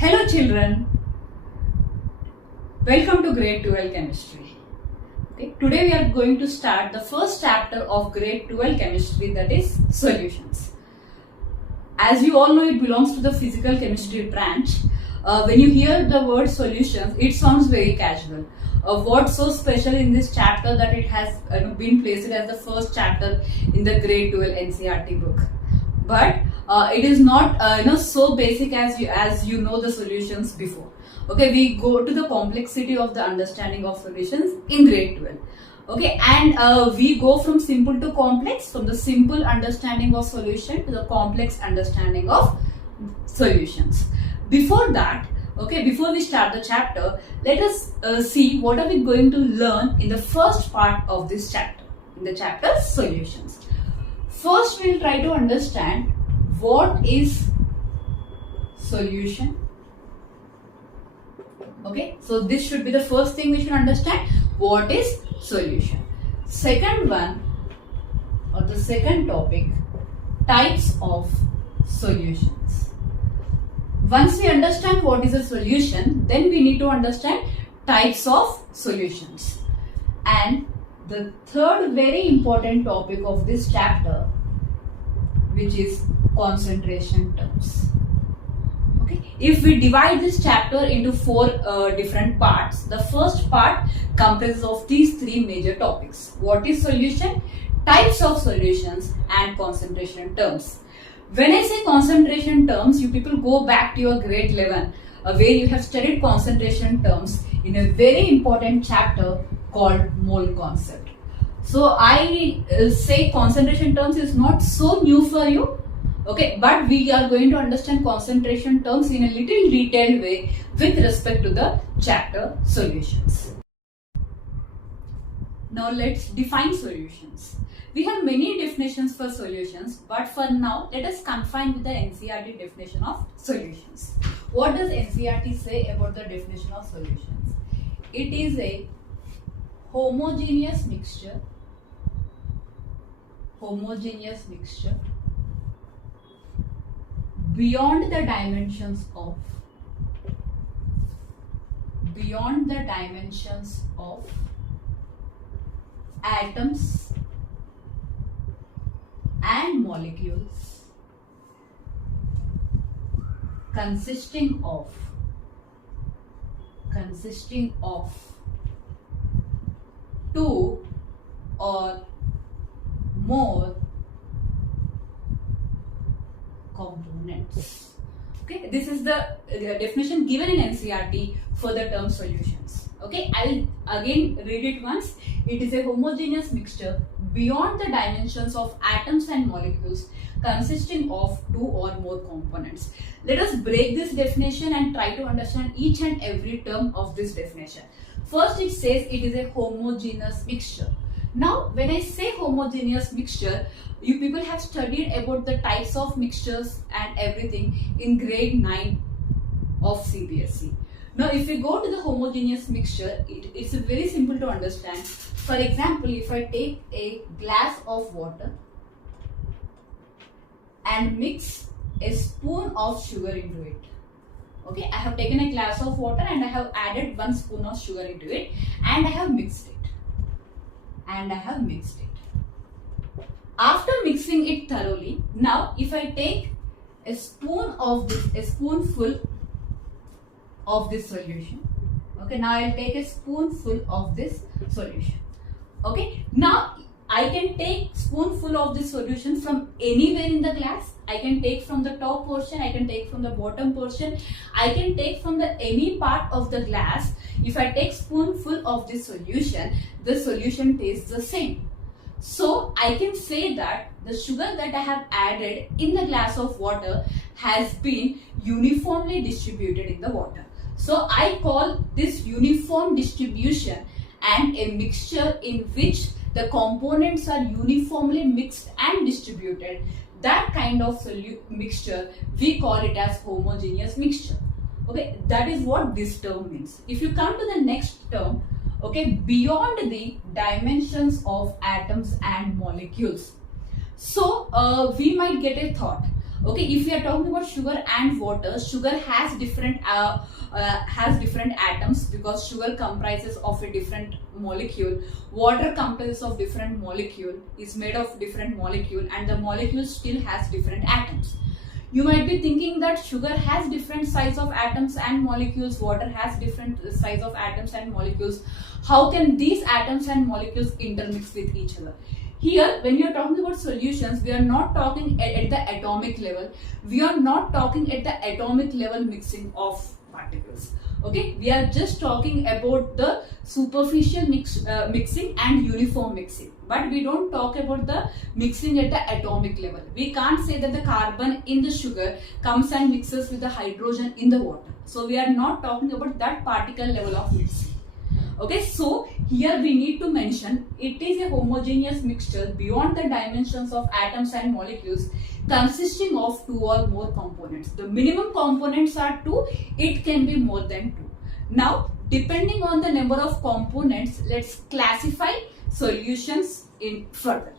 Hello children, welcome to grade 12 chemistry. Okay, today we are going to start the first chapter of grade 12 chemistry, that is solutions. As you all know, it belongs to the physical chemistry branch. When you hear the word solutions, it sounds very casual. What's so special in this chapter that it has been placed as the first chapter in the grade 12 NCERT book? But it is not so basic as you know the solutions before. Okay, we go to the complexity of the understanding of solutions in grade 12. Okay, and we go from simple to complex, from the simple understanding of solution to the complex understanding of solutions. Before that, okay, before we start the chapter, let us see what are we going to learn in the first part of this chapter, in the chapter solutions. First, we will try to understand what is solution. Okay, so this should be the first thing we should understand. What is solution? Second one, or the second topic, types of solutions. Once we understand what is a solution, then we need to understand types of solutions. And the third very important topic of this chapter, which is concentration terms. Okay, if we divide this chapter into four different parts, the first part comprises of these three major topics: what is solution, types of solutions, and concentration terms. When I say concentration terms, you people go back to your grade 11 where you have studied concentration terms in a very important chapter called mole concept. So I say concentration terms is not so new for you, okay, but we are going to understand concentration terms in a little detailed way with respect to the chapter solutions. Now let's define solutions. We have many definitions for solutions, but for now let us confine with the NCERT definition of solutions. What does NCERT say about the definition of solutions? It is a homogeneous mixture beyond the dimensions of atoms and molecules, consisting of two or more components. Okay, this is the definition given in NCERT for the term solutions. Okay, I will again read it once. It is a homogeneous mixture beyond the dimensions of atoms and molecules, consisting of two or more components. Let us break this definition and try to understand each and every term of this definition. First, it says it is a homogeneous mixture. Now, when I say homogeneous mixture, you people have studied about the types of mixtures and everything in grade 9 of CBSE. Now, if we go to the homogeneous mixture, it's very simple to understand. For example, if I take a glass of water and mix a spoon of sugar into it. Okay, I have taken a glass of water and I have added 1 spoon of sugar into it and I have mixed it. After mixing it thoroughly, now if I take a spoonful of this solution, okay, now I'll take a spoonful of this solution. Okay, now I can take spoonful of this solution from anywhere in the glass. I can take from the top portion, I can take from the bottom portion, I can take from the any part of the glass. If I take spoonful of this solution, the solution tastes the same. So I can say that the sugar that I have added in the glass of water has been uniformly distributed in the water. So I call this uniform distribution and a mixture in which the components are uniformly mixed and distributed. That kind of mixture, we call it as homogeneous mixture. Okay, that is what this term means. If you come to the next term, okay, beyond the dimensions of atoms and molecules. So we might get a thought, Okay, if we are talking about sugar and water, sugar has different atoms because sugar comprises of a different molecule. Water comprises of different molecule, is made of different molecule, and the molecule still has different atoms. You might be thinking that sugar has different size of atoms and molecules, water has different size of atoms and molecules. How can these atoms and molecules intermix with each other? Here, when you are talking about solutions, we are not talking at the atomic level. We are not talking at the atomic level mixing of particles. Okay, we are just talking about the superficial mixing and uniform mixing. But we don't talk about the mixing at the atomic level. We can't say that the carbon in the sugar comes and mixes with the hydrogen in the water. So we are not talking about that particle level of mixing. Okay, so here we need to mention it is a homogeneous mixture beyond the dimensions of atoms and molecules consisting of 2 or more components. The minimum components are 2, it can be more than 2. Now, depending on the number of components, let's classify solutions in further.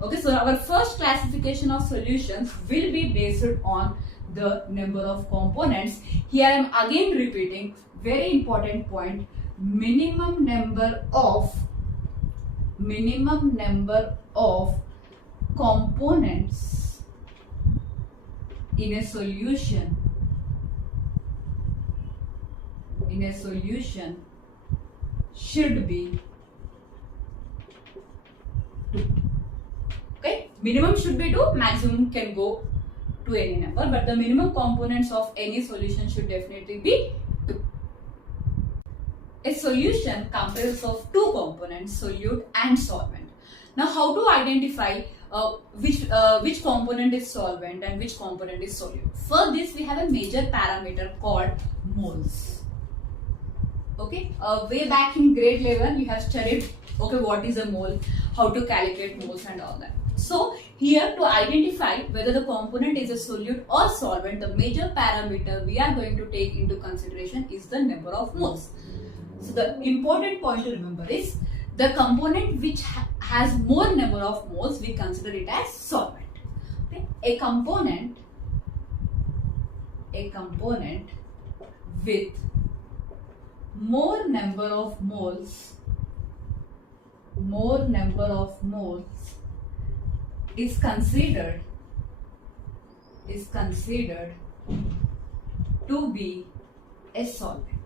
Okay, so our first classification of solutions will be based on the number of components. Here I am again repeating, very important point, minimum number of components in a solution should be 2. Okay, minimum should be 2, maximum can go to any number, but the minimum components of any solution should definitely be 2. A solution comprises of 2 components, solute and solvent. Now, how to identify which component is solvent and which component is solute? For this, we have a major parameter called moles. Okay, way back in grade 11, you have studied, okay, what is a mole, how to calculate moles and all that. So, here to identify whether the component is a solute or solvent, the major parameter we are going to take into consideration is the number of moles. So, the important point to remember is the component which has more number of moles, we consider it as solvent. Okay? A component with more number of moles is considered to be a solvent.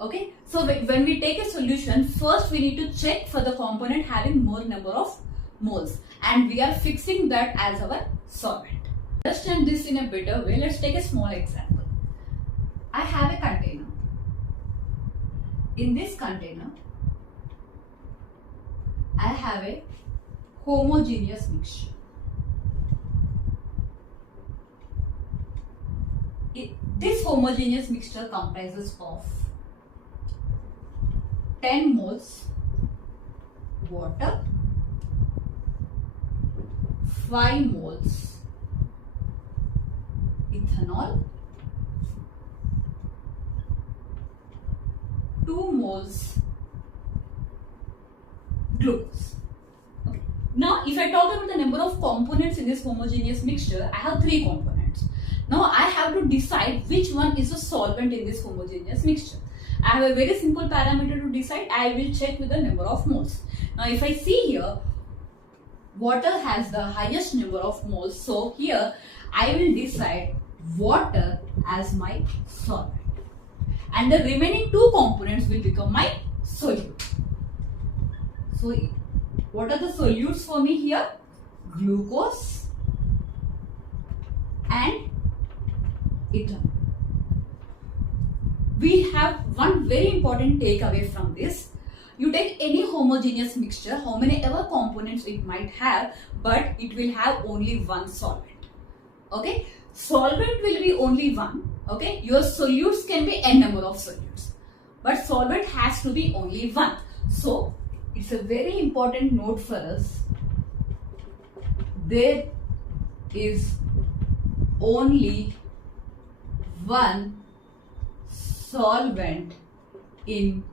Okay, so when we take a solution, first we need to check for the component having more number of moles, and we are fixing that as our solvent. To understand this in a better way, let's take a small example. I have a container. In this container, I have a homogeneous mixture. This homogeneous mixture comprises of 10 moles water, 5 moles ethanol, 2 moles glucose. Okay. Now, if I talk about the number of components in this homogeneous mixture, I have 3 components. Now, I have to decide which one is a solvent in this homogeneous mixture. I have a very simple parameter to decide. I will check with the number of moles. Now, if I see here, water has the highest number of moles. So, here I will decide water as my solvent. And the remaining 2 components will become my solute. So, what are the solutes for me here? Glucose and ethanol. We have one very important takeaway from this. You take any homogeneous mixture, how many ever components it might have, but it will have only one solvent. Okay, solvent will be only one. Okay, your solutes can be n number of solutes, but solvent has to be only one. So, it's a very important note for us. There is only one solvent in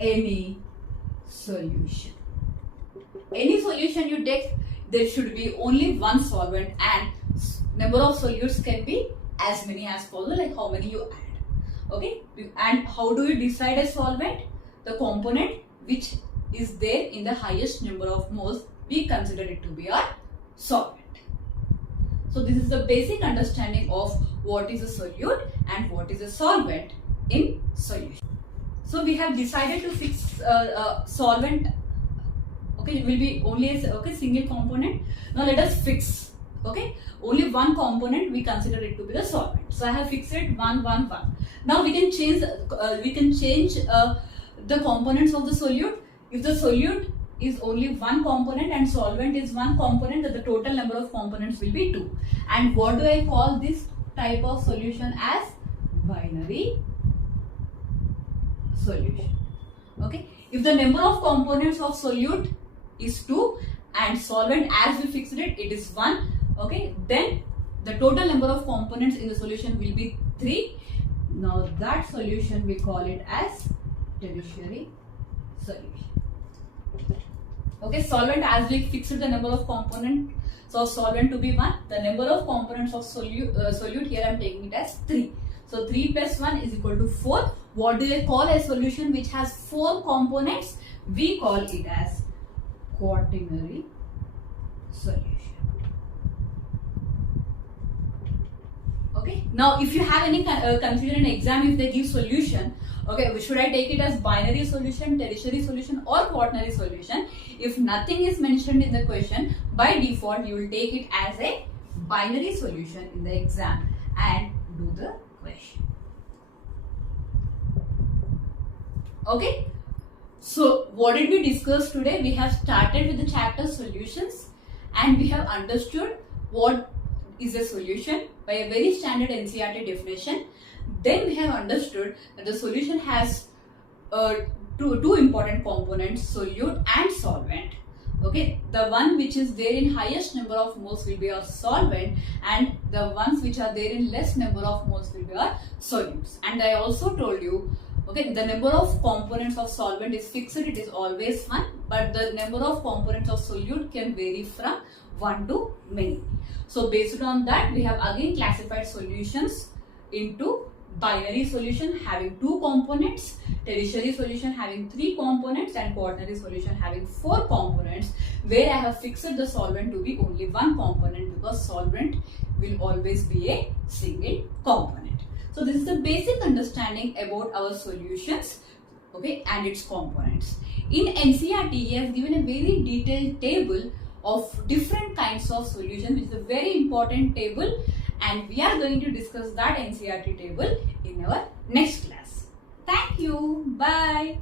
any solution. Any solution you take, there should be only one solvent, and number of solutes can be as many as possible, like how many you add. Okay, and how do you decide a solvent? The component which is there in the highest number of moles, we consider it to be our solvent. So this is the basic understanding of what is a solute and what is a solvent in solution. So we have decided to fix solvent. Okay, it will be only a single component. Now let us fix. Okay, only one component we consider it to be the solvent. So I have fixed it 1, 1, 1. Now we can change. The components of the solute. If the solute is only one component and solvent is one component, then the total number of components will be 2. And what do I call this type of solution as? Binary solution. Okay. If the number of components of solute is 2 and solvent as we fixed it, it is 1. Okay. Then the total number of components in the solution will be 3. Now that solution we call it as tertiary solution. Okay, solvent as we fixed the number of components of solvent to be 1. The number of components of solute here I am taking it as 3. So 3 plus 1 is equal to 4. What do they call a solution which has 4 components? We call it as quaternary solution. Okay. Now if you have any consider an exam, if they give solution, okay, should I take it as binary solution, tertiary solution or quaternary solution? If nothing is mentioned in the question, by default you will take it as a binary solution in the exam and do the question. Okay. So what did we discuss today? We have started with the chapter solutions and we have understood what is a solution by a very standard NCERT definition. Then we have understood that the solution has two important components, solute and solvent. Okay, the one which is there in highest number of moles will be our solvent and the ones which are there in less number of moles will be our solutes. And I also told you, okay, the number of components of solvent is fixed, it is always 1, but the number of components of solute can vary from 1 to many. So based on that, we have again classified solutions into binary solution having 2 components, tertiary solution having 3 components and quaternary solution having 4 components, where I have fixed the solvent to be only 1 component because solvent will always be a single component. So this is the basic understanding about our solutions, okay, and its components. In NCERT, he has given a very detailed table of different kinds of solutions, which is a very important table, and we are going to discuss that NCERT table in our next class. Thank you. Bye.